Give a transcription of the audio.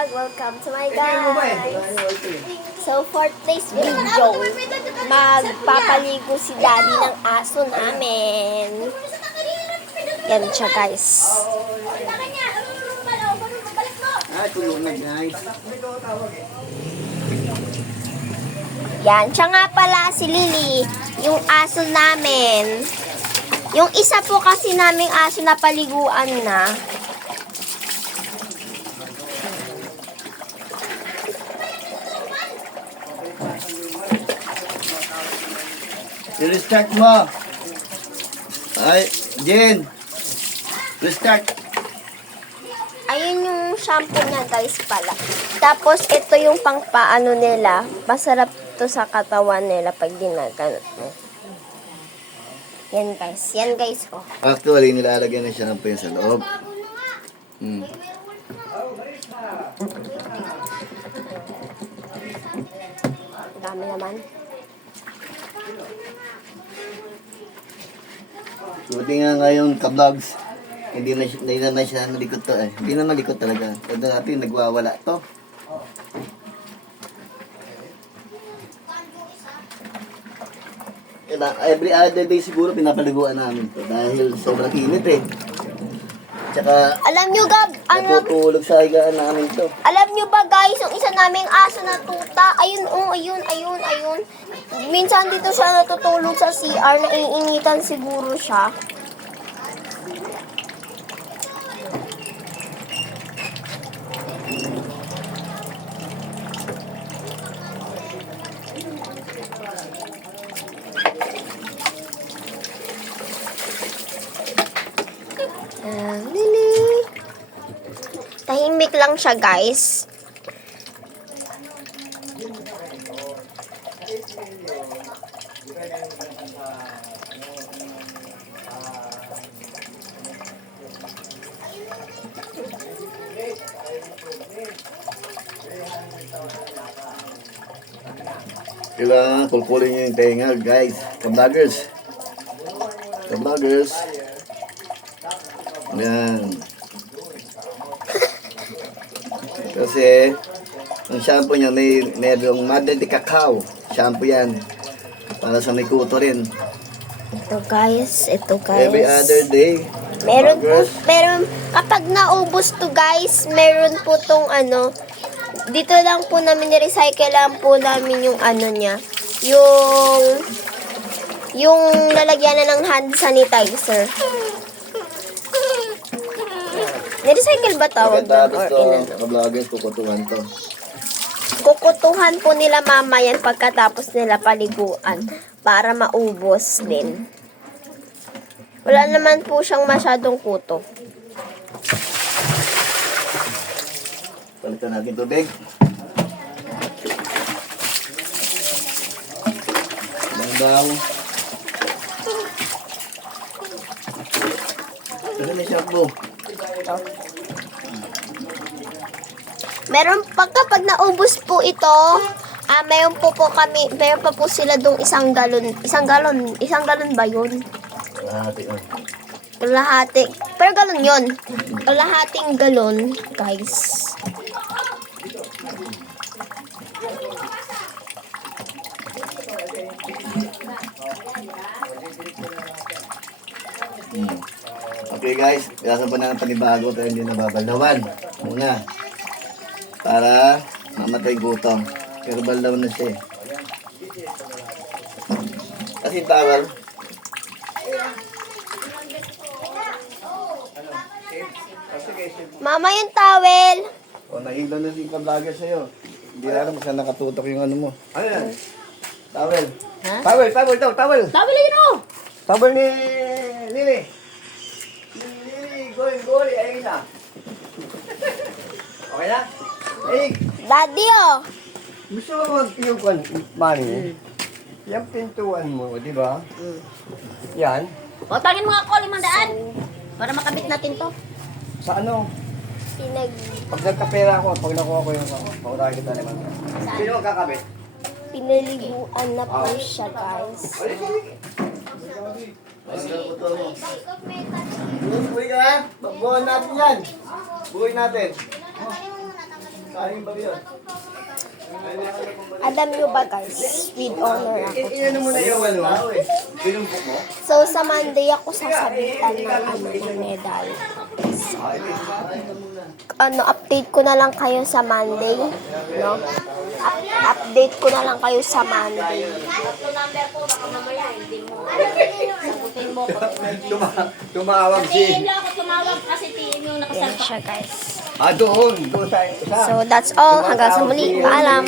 vlog! Welcome to my guys! So for today's video, magpapaligo si daddy ng aso namin. Yan siya guys. Tulog na guys. Yan, siya nga pala si Lily, yung aso namin. Yung isa po kasi naming aso na paliguan na. I-restart mo. Ay, Jen. Restart. Ayun yung shampoo niya guys pala. Tapos ito yung pangpaano nila. Masarap to sa katawan nila pag ginaganot mo. Yan guys. Yan guys oh. Actually, nilalagyan na siya ng pen sa loob. Dami naman. Buti nga ngayon ka-vlogs. Hindi na siya nalikot to eh. Hindi na malikot talaga. Kaya dati nagwawala to. Every other day siguro pinapaliguan namin to. Dahil sobrang init eh. Tsaka Alam nyo Gab, natutulog sa higaan namin to. alam nyo ba guys, yung isa naming aso na tuta, ayun oh, ayun. Minsan dito siya natutulog sa CR, naiinitan siguro siya. Lily. Tahimik lang siya guys. Kailangan kulkulin nyo yung tenga guys. Ka-vloggers. Ka-vloggers. Yan. Kasi ang shampoo niya merong Madre de Cacao. Shampoo yan. Para sa may kuto rin. Ito guys. Every other day. Meron po, Vloggers. pero kapag naubos to guys, meron po tong ano, dito lang po namin ni-recycle lang po namin yung ano niya. Yung lalagyan na ng hand sanitizer. Ni-recycle ba tawag doon? Tapos Or to, inano? ka-vloggers, kukutuhan to. Kukutuhan po nila mama yan pagkatapos nila paliguan para maubos din. Wala naman po siyang masyadong kuto. Palitan natin tubig. Bangbaw. Ito may shampoo. Meron kapag naubos po ito, meron pa po sila dong isang galon ba yun? Kalahati. Pero galon yun. Kalahating galon, guys. Okay guys, kaya pa na ng panibago pero hindi nababaldawan. Muna. Para mamatay gutom. Pero baldawan na siya eh. Kasi tawal. Mama, yung towel. O, nahilo na si ka-vlogger sa'yo. Hindi na alam kung saan nakatutok yung ano mo. Ano yan? Towel. Ha? Towel daw, towel. Towel yun oh! Towel ni Lili. Lili, goli, ayun na. Okay na? Ay, Daddy oh! Gusto mo mag-iupan, Manny? Yung pintuan mo, di ba? Yan. Utangin mo nga ako, 500. Para makabit natin to. Sa ano? Pag nagkapera ako, pag nakuha ko yung pautahin kita naman. Sino magkakabit? Pinaliguan na po siya, guys. Buhay ka ha? Buhay natin yan. Buhay natin. Alam nyo ba guys, with honor ako. Iyan mo na yung ano, binumbok mo. So sa Monday ako sasabitan ng medal. Update ko na lang kayo sa Monday, no? Update ko na lang kayo sa Monday. Tatlo number po, baka mamaya hindi mo. Sagutin mo ko. Tumawag si... Tiin lang ako tumawag kasi tiin yung Yan nakasalpa. siya guys. Doon sa isa. So that's all. Hanggang sa muli. Paalam.